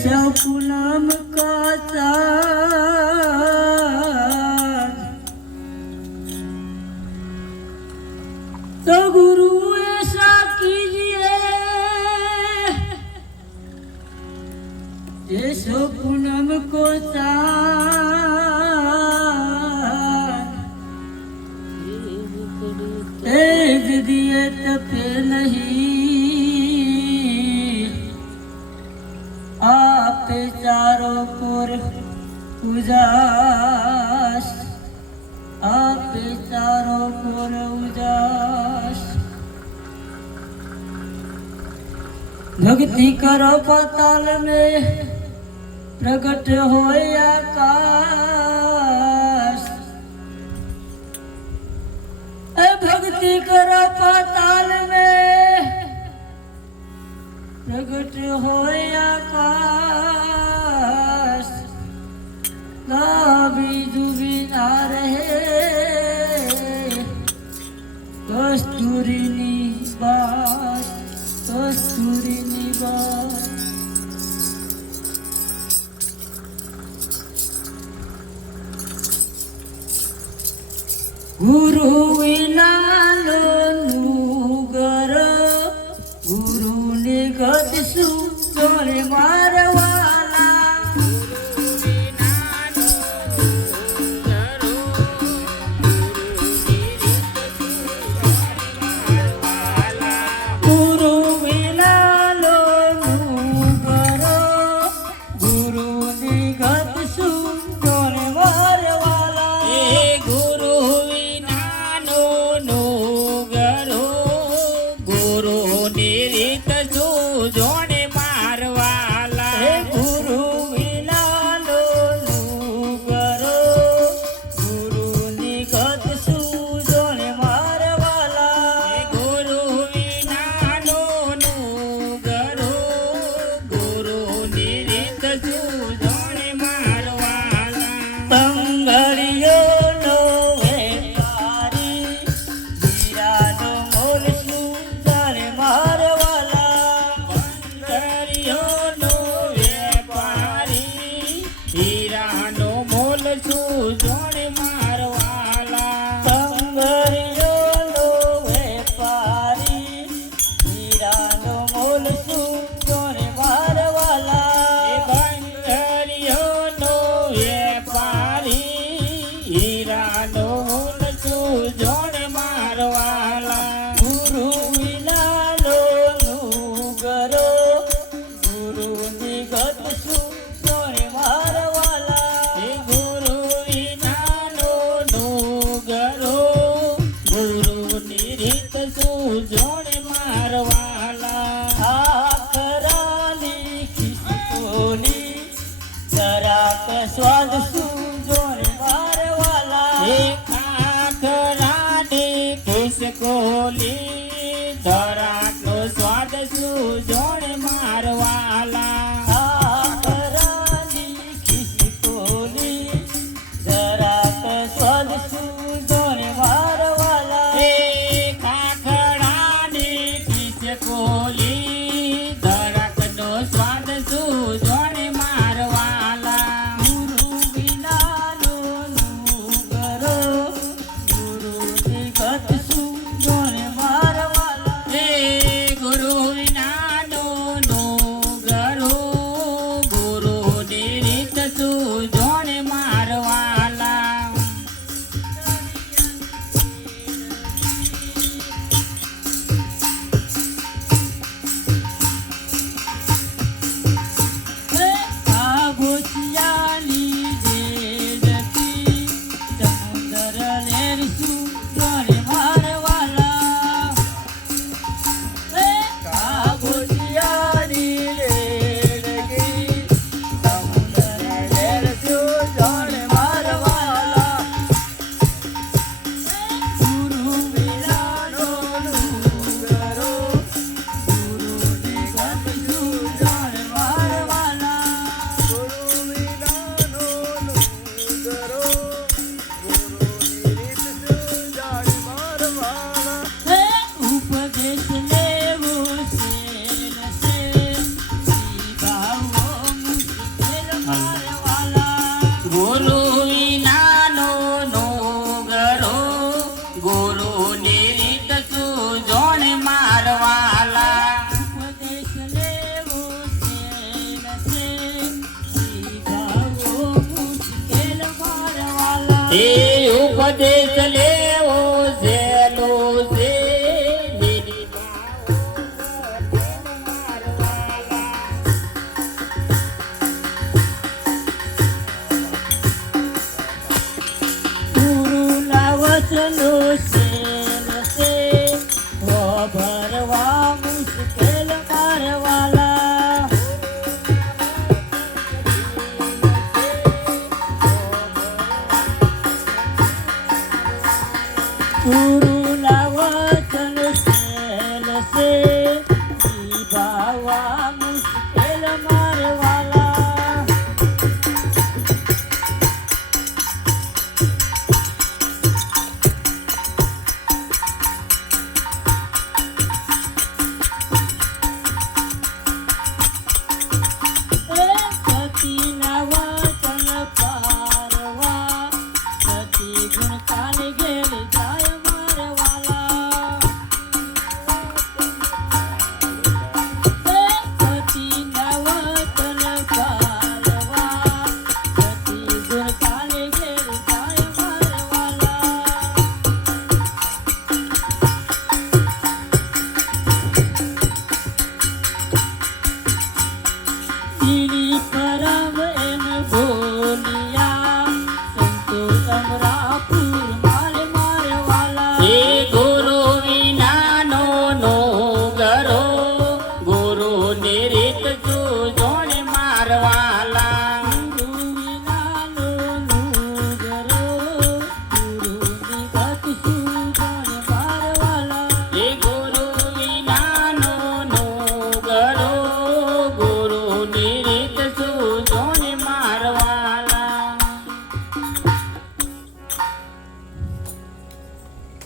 केशव पूनम का चाँद तो गुरु ऐसा कीजिए केशव पूनम को चाँद तेज दिए तो फिर नहीं आप चारों पुर उजास आप चारों पुर उजास भक्ति करो पाताल में प्रकट हो आकाश भक्ति करो पाताल में प्रगट हो आकाश गावी डूबी ना रहे कस्तूरी निवास कस्तूरी निवास गुरु विना नुगर गुरु निगत सुरे मारवाला गुरु विना नुगर गुरु निगत सुरे मारवाला गुरु विना नुगर गुरु निरित जोड़े मारवाला गुरु विना नुगर गुरु निगत सुजोड़े मारवाला गुरु विना नुगर गुरु निरित जोड़े मारवाला पंगड़ियो नो वेपारी हीरा नो मोल सुजोड़े मारवाला पंगड़ियो नो वेपारी हीरा नो मोल जोड़े मारवाला पंगड़ियो नो वेपारी हीरा नो मोल सुजोड़े मारवाला पंगड़ियो नो वेपारी हीरा नो मोल जोड़े मारवाला गुरु विना नुगर गुरु निगत सुजोड़े मारवाला गुरु विना नुगर गुरु निरित जोड़े मारवाला आखराली खिसकोली जराक स्वाद सुजोड़े मारवाला खाखराने खिसकोली धराको स्वाद जोड़े मारवाला आखराली खिसकोली जराक स्वाद सुजोड़े मारवाला खाखराने खिसकोली धराकनो स्वाद जोड़े मारवाला गुरु विना नुगर गुरु निगत सुजोड़े मारवाला એ ઉપદેશ લેવો સહેલો છે મેરી ગુરુના વચનો શેલ છે ભરવા મુશ્કેલ મારવાલા ગુરુના વચન શેલ છે નિભાવવા મુશ્કેલ મારવાલા સતીના વચન પારવા સતી ગુણ કાલે ઘેર જાય મારવાલા સતીના વચન પારવા સતી ગુણ કાલે ઘેર જાય મારવાલા દિલી પરમ એમ બોલિયા સંતો અમરાપુર મારે મારવાલા એ ગુરુ વિનાનો નો ગરો ગુરુ ની રીત જોણે મારવાલા ગુરુ વિનાનો નુગરો ગુરુની ગત સુજણ મારવાલા એ ગુરુ વિનાનો નો ગરો ગુરુ ની રીત જોણે મારવાલા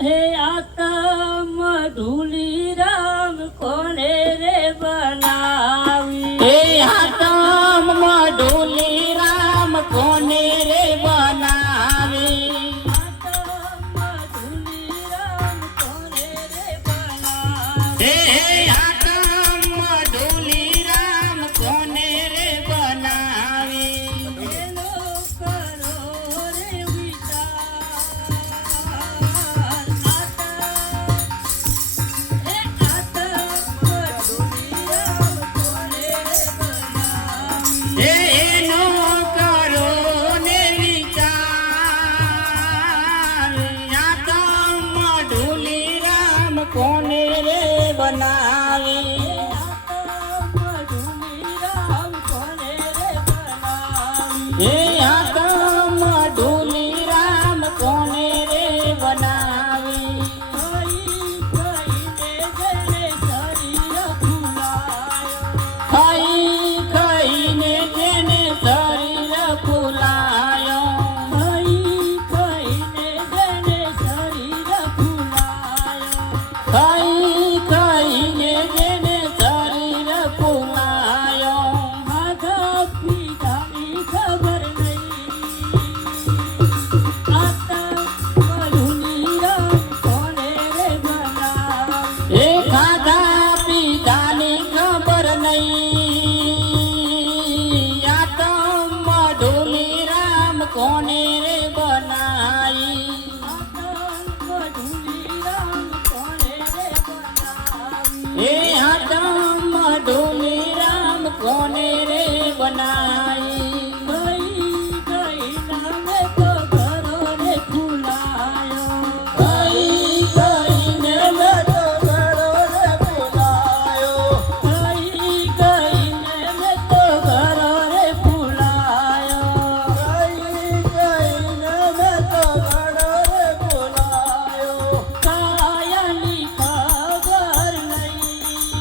હે આતમ ધૂલી રામ કોને રે બનાવી એ હાતમ મઢુલી રામ કોને રે બનાવી આતમ ધૂલી રામ કોને રે બનાવી હે હાતમ મઢુલી રામ કોને રે બનાવી એનો કરો રે વિચાર એનો કરો ને વિચાર હાતમ મઢુલી રામ કોને રે બનાવી હે હાતમ મઢુલી રામ કોને રે બનાવી ખાઈ ખાઈને જેને શરીર ફૂલાયો ખાઈ ખાઈને જેને શરીર ફૂલાયો ખબર એ ખાધા પીધાની ખબર નહીં આતમ મઢુલી રામ કોને રે બનાઈ એ આતમ મઢુલી રામ કોને રે બનાઈ ખાઈ ખાઈને મેં તો ઘરો રે ફૂલાયો ખાઈ ખાઈને મેં તો ઘરો રે ફૂલાયો કાયાની ખબર નહીં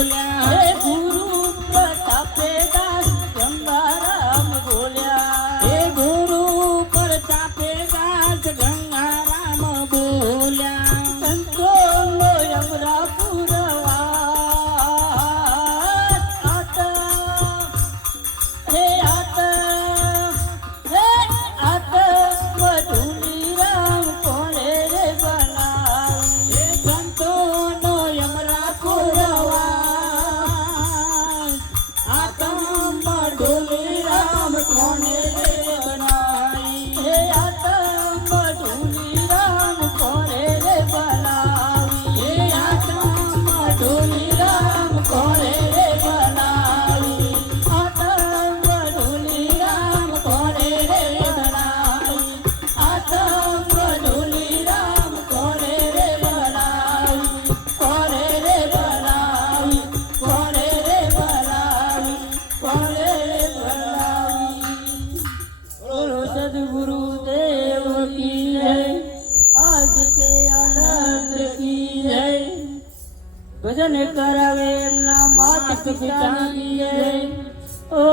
બોલ્યા હે ગુરુ પ્રતાપે દાસ ગંગારામ બોલ્યા હે ગુરુ પ્રતાપે દાસ ગંગારામ બોલ્યા સંતોનો યમરા પુરવાસ આતા હે મધુલી રામ કોણે રે બનાવી હે સંતોનો યમરા પુરવાસ આતમ મઢુલી રામ કોને રે બનાવી હે આતમ મધુલી રામ કોણે રે બનાવી હે આતમ મઢુલી રામ કોને રે બનાવી આતમ મધુલી રામ કોણે રે બનાવી આતમ મધુલી રામ કોણે રે બનાવી કોણે રે બનાવી કોણે રે બનાવી કોણે રે બનાવી બોલો સદગુરુ દેવ કી જય આજ કે આનંદ કી જય ભજન કરાવે એમના માતા પિતાની જય ઓ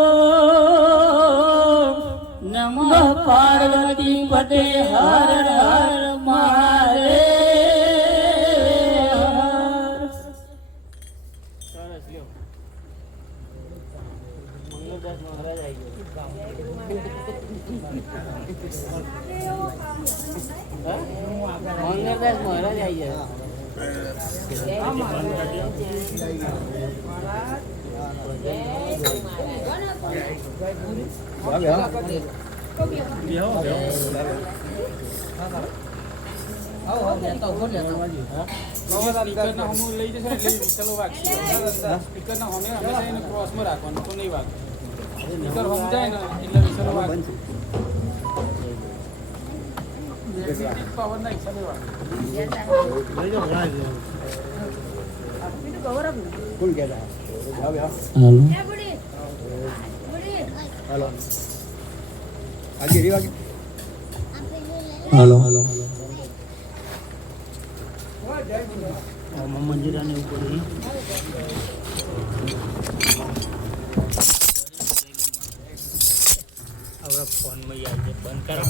નમઃ પાર્વતી પતે હર હર મહાદેવ મંગળદાસ મહારાજ આવી ગયા સ્પીકરના હોમ લઈ જશે એટલે વિસલો વાગશે સ્પીકરના હોમે હંમેશા એને ક્રોસમાં રાખવાનું તો નહીં વાગે સ્પીકર હોમ જાય ને એટલે વિસલો વાગે પાવરના હિસાબે વાગે હાલો મંજીરાને ઉપર ફોનમાં બંધ કરો